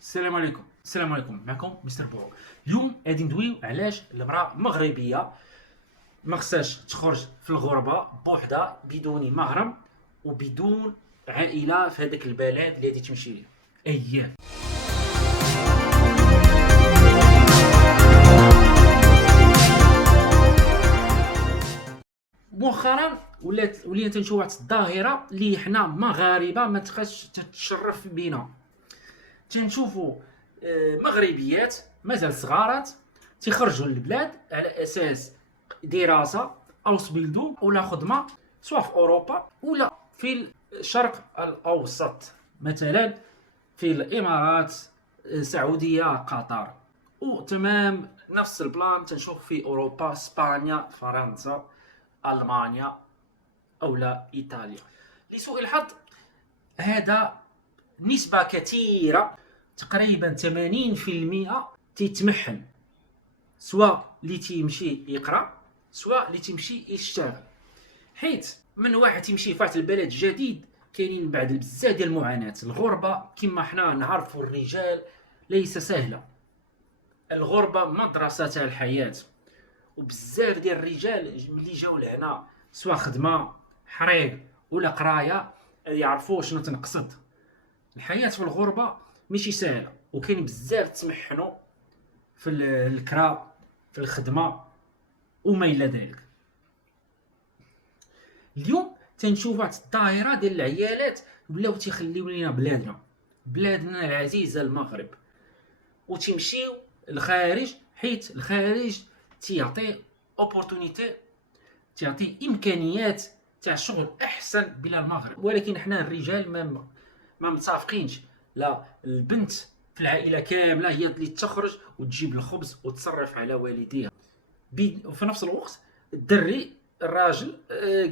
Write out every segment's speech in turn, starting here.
السلام عليكم معكم مستر بورو. اليوم غادي ندويو علاش المراه مغربيه ما خصهاش تخرج في الغربه بوحدها بدون محرم وبدون عائله في هذاك البلد اللي غادي تمشي ليه. اييه مؤخرا ولينا تنشوف واحد الظاهره اللي حنا مغاربه ما تبقاش تتشرف بينا. تنشوفوا مغربيات مازال صغارات تيخرجوا للبلاد على اساس دراسه او سبيلدو ولا خدمه، سواء في اوروبا ولا في الشرق الاوسط، مثلا في الامارات، السعوديه، قطر، وتمام نفس البلان تنشوف في اوروبا، اسبانيا، فرنسا، المانيا او لا ايطاليا. لسوء الحظ هذا نسبه كثيره، تقريبا 80% تيتمحن، سواء اللي تيمشي يقرا سواء اللي تيمشي يشتغل. حيت من واحد تيمشي في واحد البلد جديد كاينين بعد بزاف ديال المعاناه. الغربه كما حنا نعرفوا الرجال ليس سهله، الغربه مدرسه تاع الحياه، وبزاف ديال الرجال ملي جاو لهنا سواء خدمه حريق ولا قرايه يعرفوا شنو تنقصد. الحياه في الغربه ماشي سهله، وكاين بزاف تمحنوا في الكرا في الخدمه وما الى ذلك. اليوم تنشوف واحد الدائره ديال العيالات ولاو تيخليو لينا بلادنا العزيزه المغرب وتمشيو للخارج، حيت الخارج تيعطي اوبورتونيتي، تعطي امكانيات تاع شغل احسن بلا المغرب. ولكن حنا الرجال ما متفقينش. لا، البنت في العائله كامله هي اللي تخرج وتجيب الخبز وتصرف على والديها، وفي نفس الوقت الدري الراجل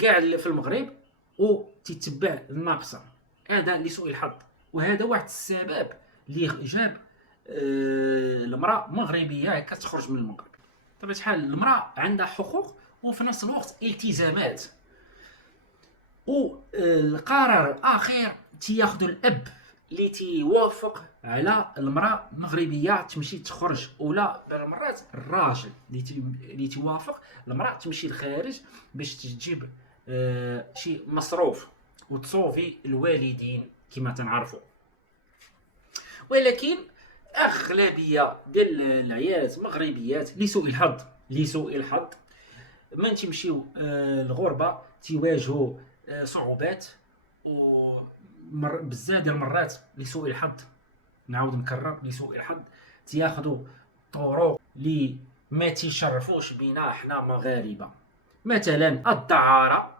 قاعد في المغرب وتتبع الناقصه. هذا لسوء الحظ، وهذا واحد السبب اللي جاب المراه مغربيه كتخرج من المغرب. بطبيعه الحال المراه عندها حقوق وفي نفس الوقت التزامات، والقرار الاخير تياخذوا الاب اللي تيوافق على المراه المغربيه تمشي تخرج، ولا بالمرات الراجل اللي تيوافق المراه تمشي للخارج باش تجيب شي مصروف وتصوفي الوالدين كما تنعرفوا. ولكن اغلبيه ديال العيالات المغربيات لسوء الحظ من تمشيو الغربه تيواجهوا صعوبات، بزاف ديال المرات لسوء الحظ، نعاود نكرر لسوء الحظ، تياخذوا طرق اللي ما تيشرفوش بينا حنا مغاربه، مثلا الدعاره،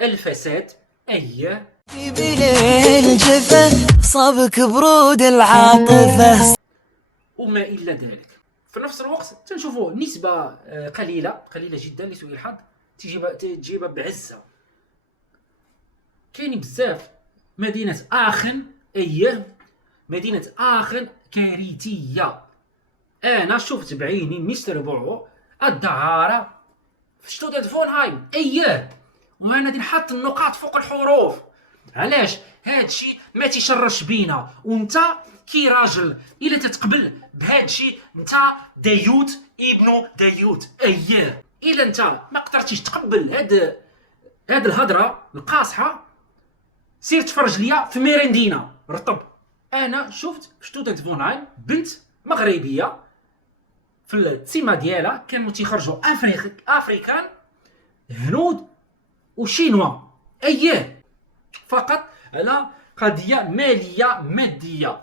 الفساد، في بليل جفة صابك برود العاطفة وما الى ذلك. في نفس الوقت تنشوفوا نسبه قليله جدا لسوء الحظ تجيبها بعزه. كاين بزاف مدينه اخن كارثيه. انا شفت بعيني مستر بورو الدعاره في شتوتغارت فونهايم. وانا غادي نحط النقاط فوق الحروف. علاش هادشي ما تيشرفش بينا؟ وانت كي راجل الا تتقبل بهادشي انت ديوت ابن ديوت. الا انت ما قدرتيش تقبل هاد الهضره القاصحه، سير تفرج ليا في ميرندينا رطب. انا شفت في شتوتغارت فونهايم بنت مغربيه في التسمه ديالها كانوا تيخرجوا افريكان، هنود وشينوا، فقط على قضيه ماليه ماديه.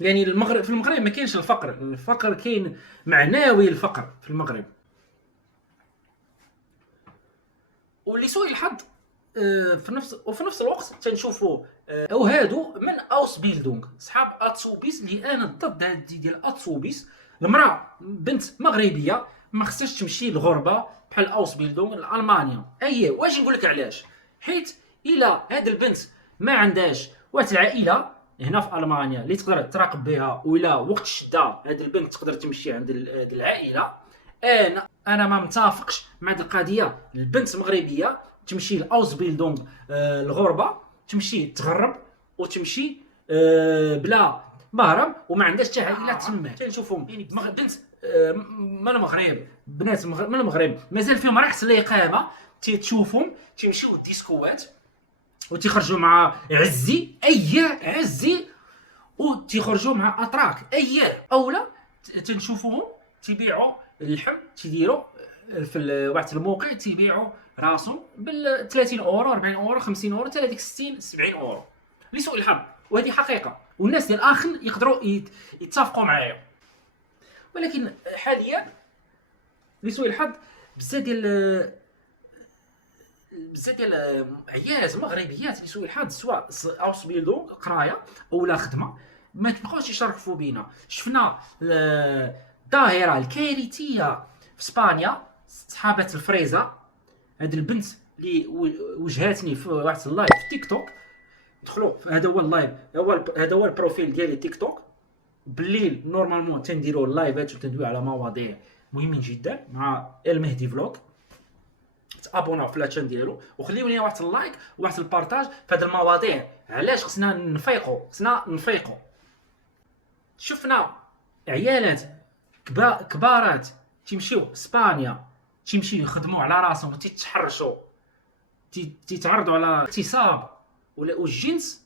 يعني في المغرب ما كاينش الفقر كاين معنوي الفقر في المغرب. ولسوء الحظ في نفس الوقت تنشوفوا هادو من اوسبيلدونغ، صحاب اتسوبيس، اللي انا ضد هذه ديال اتسوبيس. المراه بنت مغربيه ما خصهاش تمشي للغربه بحال اوسبيلدونغ لالمانيا. واش نقول لك علاش؟ حيت الا هاد البنت ما عندهاش واحد العائله هنا في المانيا اللي تقدر تراقب بها، ولا وقت الشده هاد البنت تقدر تمشي عند العائله، انا ما متفقش مع هاد القضيه. البنت مغربيه تمشي لاوزبيلدونغ الغربه، تمشي تغرب وتمشي بلا مهرب وما عندهاش حتى عائله تما. تنشوفهم بنت من المغرب، بنات من المغرب مازال فيهم ريحه الاقامه، تشوفهم تيمشيو الديسكوات وتيخرجوا مع عزي وتيخرجوا مع اتراك اولا تنشوفوهم تيبيعوا اللحم، تيديروا في واحد الموقع تيبيعوا راسهم بال 30 اورو 40 اورو 50 اورو حتى هذيك 60 70 اورو لسوء الحظ، وهذه حقيقه والناس ديال الاخن يقدروا يتفقوا معايا. ولكن حاليا لسوء الحظ بزاف ديال عيالات مغربيات لسوء الحظ سواء اوسبيلدونغ قرايه اولا خدمه ما تبقاوش يشاركوا بينا. شفنا الظاهره الكارثيه في اسبانيا، صحابه الفريزه، هاد البنت اللي وجهاتني في واحد اللايف في تيك توك، دخلوا هذا هو اللايف، هذا هو البروفيل ديالي تيك توك. بالليل نورمالمون تنديروا اللايفات وتندويو على مواضيع مهمين جدا مع المهدي فلوق. تابوناو في لاشين ديالو وخليو لينا واحد اللايك وواحد البارطاج في هاد المواضيع. علاش خصنا نفيقوا؟ شفنا عيالات كبارات تيمشيو اسبانيا، تيمشيو يخدموا على راسهم وتيتحرشوا، تيتعرضوا على اغتصاب ولا الجنس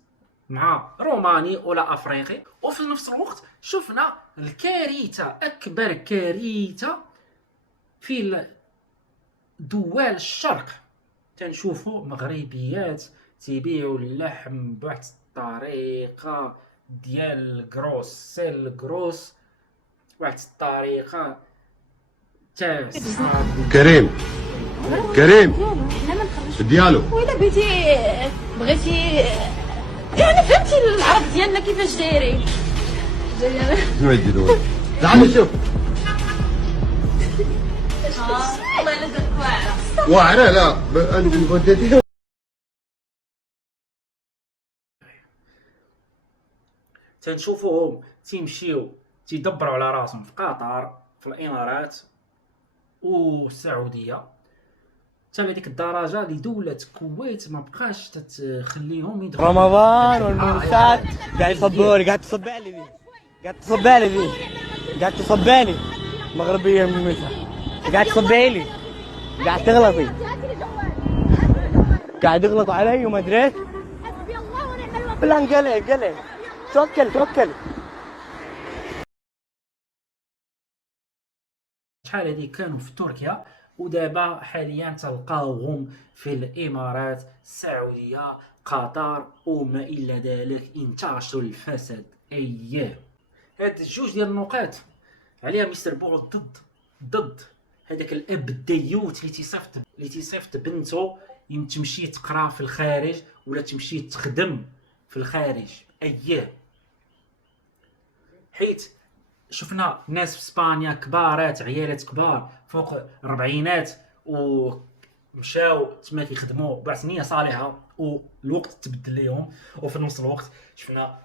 مع روماني ولا افريقي. وفي نفس الوقت شفنا الكارثه، اكبر كارثه في دول الشرق، تنشوفوا مغربيات تيبيعوا اللحم بواحد الطريقه ديال كروس واحد الطريقه تاع كريم ديالو. وإلا بغيتي يعني فهمتي العرب ديالنا كيفاش دايرين. شنو يديروا؟ تعال شوف. والله الا درت واعره. واعره لا انت مغدتي. تنشوفوهم تيمشيو تيدبروا على راسهم في قطر، في الامارات والسعوديه، حتى لهاديك الدرجه اللي دوله الكويت ما بقاش تخليهم يدخلوا رمضان والمنسات. قاعد يصبوا لي، قاعد تصب علي فيه، قاعد تصباني مغربيه من المنسات، قاعد تصبعي لي، قاعد تغلطي، قاعد يغلط علي وما دريت. بالله انقلع توكل. شحال هادي كانوا في تركيا ودابا حاليا تلقاوهم في الامارات، السعوديه، قطر وما الى ذلك. انتشر الفساد. هاد الجوج ديال النقاط عليها مستر بورو ضد هذاك الاب الديوت اللي تيصيفط بنته تمشي تقرا في الخارج ولا تمشي تخدم في الخارج. حيت شفنا ناس في اسبانيا كبارات، عيالات كبار فوق الربعينات ومشاو تما كيخدموا بواحد النيه صالحه والوقت تبدل ليهم. وفي نفس الوقت شفنا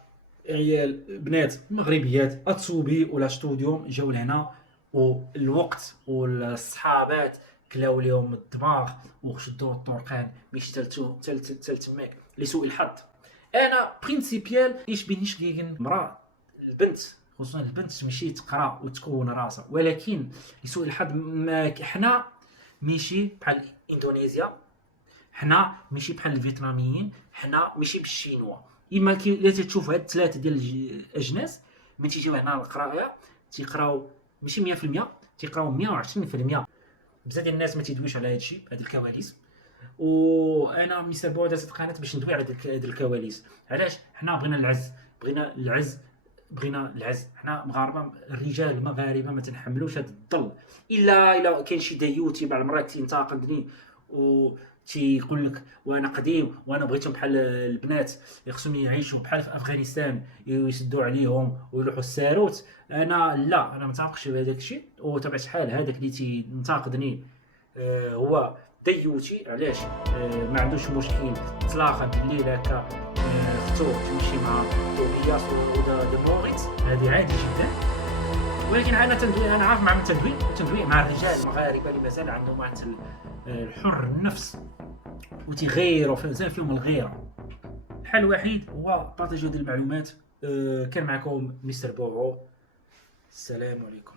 عيال بنات مغربيات اتسوبي ولا ستوديوم جاو لهنا والوقت والصحابات كلاو ليهم الدماغ وشدوا الطرقان باش تلتماك لسوء الحظ. انا برينسيبيال ايش بينيش كيغن مراه البنت، خصوصا البنت تمشي تقرا وتكون راسها، ولكن لسوء الحظ ما حنا ماشي بحال اندونيسيا، حنا ماشي بحال الفيتناميين، حنا ماشي بالشينوا. اما لا تشوف هاد الثلاثه ديال الاجناس من تيجيو هنا للقرايه تيقراو ماشي 100%، تيقراو 120%. بزاف ديال الناس ما تيدويش على هاد الشيء، هاد الكواليس. وانا مستر بو دازت قناه باش ندوي على هاد الكواليس. علاش؟ حنا بغينا العز. حنا مغاربه، الرجال المغاربه ما تنحملوش هاد الظل. الا كاين شي ديوتي بعض المرات تينتقدني و تيقول لك وانا قديم وانا بغيتهم بحال البنات خصهم يعيشوا بحال في افغانستان يسدوا عليهم ويروحوا الساروت. انا لا، انا ما متفقش بهذاك الشيء. وطبيعه الحال هذاك اللي تينتقدني هو ديوتي. علاش؟ ما عندوش مشكل اطلاقا بالليل هكا اختو تمشي مع توبياس ودا دموريت، هذه عادي جدا. ولكن انا عارف مع التدوين مع الرجال المغاربه اللي مازال عندهم واحد الحر النفس وتيغيروا فيهم الغيره. الحل الوحيد هو بارطاجيو ديال المعلومات. كان معكم مستر بوغو، السلام عليكم.